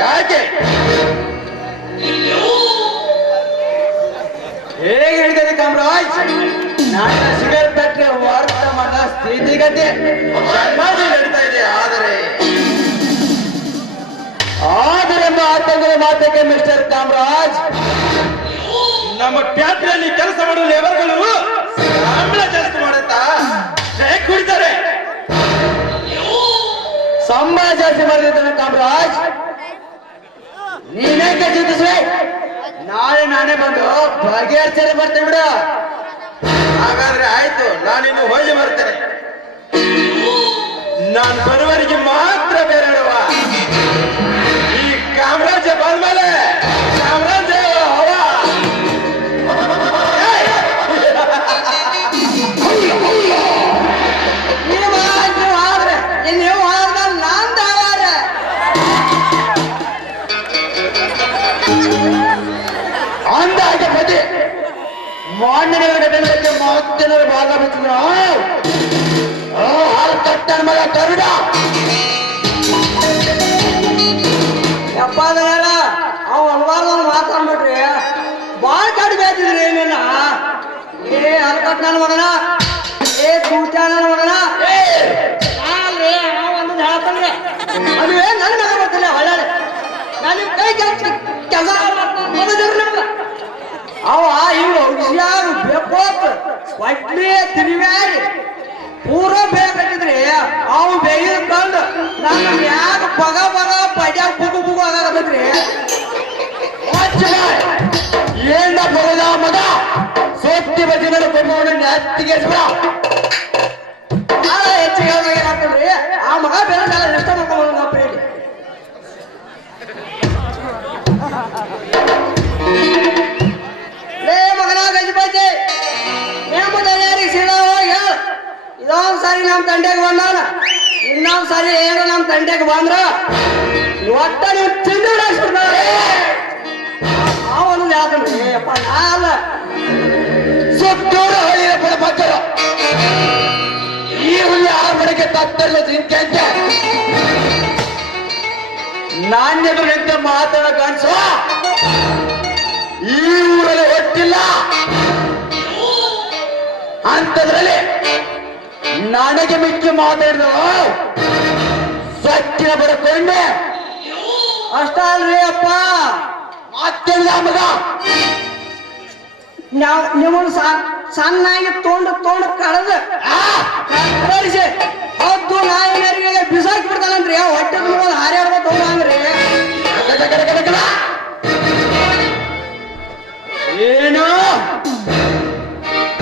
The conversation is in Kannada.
ಯಾಕೆ ಹೇಗೆ ಹೇಳಿದೆ ಕಾಮರಾಜ್? ನನ್ನ ಸಿಗರ್ ತಟ್ಟೆ ವರ್ತಮಾನ ಸ್ಥಿತಿಗತಿ ಚೆನ್ನಾಗಿ ನಡೀತಾ ಇದೆ. ಆದರೆ ಮಾತಕ್ಕೆ ಮಿಸ್ಟರ್ ಕಾಮರಾಜ್, ನಮ್ಮ ಫ್ಯಾಕ್ಟರಿಯಲ್ಲಿ ಕೆಲಸ ಮಾಡುವ ಲೇಬರ್ಗಳು ಸಂಬಳ ಜಾಸ್ತಿ ಮಾಡುತ್ತಾ ಸ್ಟ್ರೈಕ್ ಕುಡಿತಾರೆ. ಸಂಬಳ ಜಾಸ್ತಿ ಮಾಡಿದ್ದಾನೆ ಕಾಮರಾಜ್, ನೀನೇ ಚಿಂತಿಸುವೆ. ನಾನೇ ಬಂದು ಬಗೆಹರಿಸಿ ಬರ್ತೇನೆ ಬಿಡು. ಹಾಗಾದ್ರೆ ಆಯ್ತು, ನಾನಿನ್ನು ಹೋಗಿ ಬರ್ತೇನೆ. ನಾನು ಬರುವವರಿಗೆ ಮಾತ್ರ ಬೇರೆ ಈ ಕಾಮರಾಜ ಬಂದ್ಮೇಲೆ ಕಾಮರಾಜ ಅಂದಾಗೆ ಪದಿ ಮಾನ್ಯಗಳಿಗೆ ಮಾತಿನರು ಭಾಗ ಬಿಟ್ಟಿದ್ರು. ಹಾಲು ಕಟ್ಟನ ಮಗ ಕರುಡ ಎಪ್ಪಾದಲ್ಲ ಅವ್ ಹಲವಾರು ಮಾತಾಡ್ಬಿಟ್ರಿ. ಬಾಳ್ ಕಾಡಿ ಬೇತಿದ್ರಿ ಏನೇನ. ಏ ಹಾಲು ಕಟ್ಟ ನನ್ನ ಮಗನ, ಏ ಕೂಟ ನನ್ನ ಮಗನ, ಒಂದು ಹೇಳ್ತಾನೆ ಅದುವೇ ನನ್ನ ಮಗ ಬರ್ತಿಲ್ಲ. ಹೊಳ್ಳೆ ನಾನು ಕೈ ಕೆಲಸ ಅವ ಇವ್ರು ಹುಷಾರು ಬೇಕು ಒಟ್ಲಿ ತಿರುವ್ಯಾಡಿ ಪೂರ ಬೇಕಂತಿದ್ರಿ. ಅವು ಬೇಯ್ಕೊಂಡು ನನ್ನ ಮ್ಯಾಗ ಪಗ ಪಡ್ಯಾಗ ಬುಗು ಆಗತ್ರಿ. ಏನ ಬರದ ಮಗ ಸೋತ್ತಿ ಬದಿನ ಕೊಂಡವನ ನೆತ್ತಿಗೆ ಹೆಚ್ಚಿಗೆ ಏನಾಗ್ತದ್ರಿ. ಆ ಮಗ ಬೇರೆ ಇಷ್ಟ ಮಾಡ್ಕೊಂಡು ಹೇಳಿ ಮಗನ ಗಜಪತಿ ನೇಮದಲ್ಲಿ ಸೀದಾ ಹೋಗಿ ಇದೊಂದ್ ಸಾರಿ ನಮ್ ತಂಡೆಗೆ ಬಂದಾನ, ಇನ್ನೊಂದ್ ಸಾರಿ ಏನು ನಮ್ ತಂಡೆಗೆ ಬಂದ್ರ ಒಟ್ಟ ನೀವು ತಿಂದು ಬಿಡಿಸ್ಬಿಡ್ತಾರೆ. ಅವನು ಹೇಳ್ತೀನಿ ಅಪ್ಪ ನಾಲ ಸುತ್ತೂರು ಹೊಳಿಯ ಮಕ್ಕಳು ಈ ಹುಲಿ ಆ ಮನೆಗೆ ತತ್ತಲ್ಲ ತಿಂತ ನಾಣ್ಯಗಳು ಎಂತ ಮಾತಾಡ ಕಾಣಿಸುವ. ಈ ಊರಲ್ಲಿ ಒಟ್ಟಿಲ್ಲ ಅಂತದ್ರಲ್ಲಿ ನನಗೆ ಮಿಕ್ಕಿ ಮಾತಾಡಿದ್ರು ಸಚ್ಚಿನ ಬಡ್ಕೊಂಡೆ ಅಷ್ಟ ಅಲ್ರಿ ಅಪ್ಪ. ಮಾತಿಲ್ಲ ಮಗ, ನಿಮ್ಮನ್ನು ಸಣ್ಣಾಗಿ ತೊಂಡು ಕಳೆದು